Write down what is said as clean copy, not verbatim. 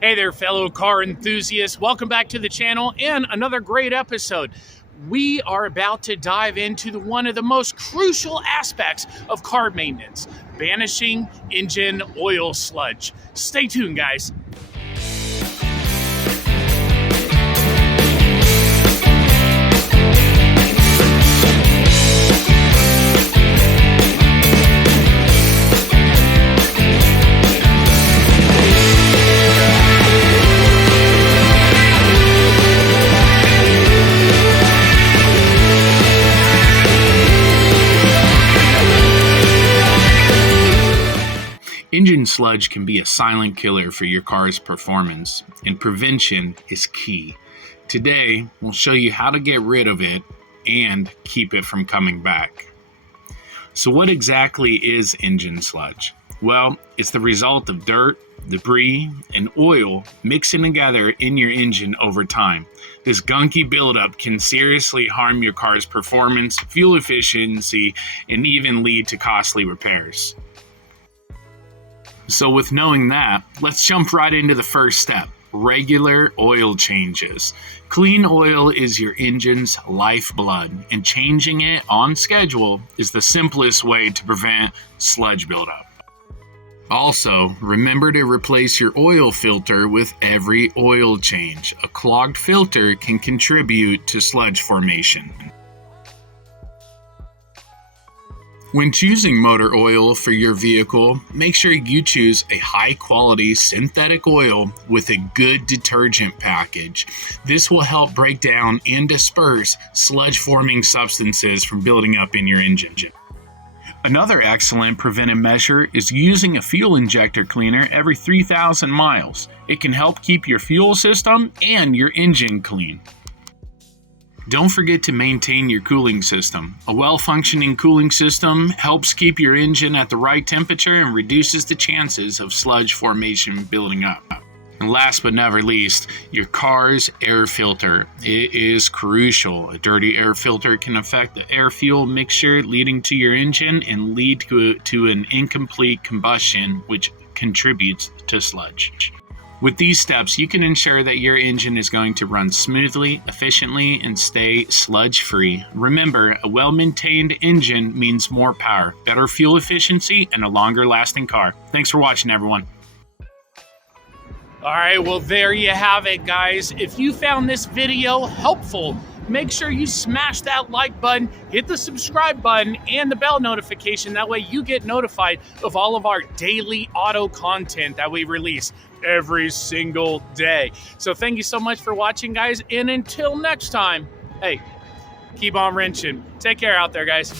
Hey there, fellow car enthusiasts. Welcome back to the channel and another great episode. We are about to dive into one of the most crucial aspects of car maintenance, banishing engine oil sludge. Stay tuned, guys. Engine sludge can be a silent killer for your car's performance, and prevention is key. Today, we'll show you how to get rid of it and keep it from coming back. So what exactly is engine sludge? Well, it's the result of dirt, debris, and oil mixing together in your engine over time. This gunky buildup can seriously harm your car's performance, fuel efficiency, and even lead to costly repairs. So with knowing that, let's jump right into the first step, regular oil changes. Clean oil is your engine's lifeblood, and changing it on schedule is the simplest way to prevent sludge buildup. Also, remember to replace your oil filter with every oil change. A clogged filter can contribute to sludge formation. When choosing motor oil for your vehicle, make sure you choose a high-quality synthetic oil with a good detergent package. This will help break down and disperse sludge-forming substances from building up in your engine. Another excellent preventive measure is using a fuel injector cleaner every 3,000 miles. It can help keep your fuel system and your engine clean. Don't forget to maintain your cooling system. A well-functioning cooling system helps keep your engine at the right temperature and reduces the chances of sludge formation building up. And last but never least, your car's air filter. It is crucial. A dirty air filter can affect the air-fuel mixture leading to your engine and lead to an incomplete combustion, which contributes to sludge. With these steps, you can ensure that your engine is going to run smoothly, efficiently, and stay sludge-free. Remember, a well-maintained engine means more power, better fuel efficiency, and a longer-lasting car. Thanks for watching, everyone. All right, well, there you have it, guys. If you found this video helpful, make sure you smash that like button, hit the subscribe button, and the bell notification. That way you get notified of all of our daily auto content that we release every single day. So thank you so much for watching, guys. And until next time, hey, keep on wrenching. Take care out there, guys.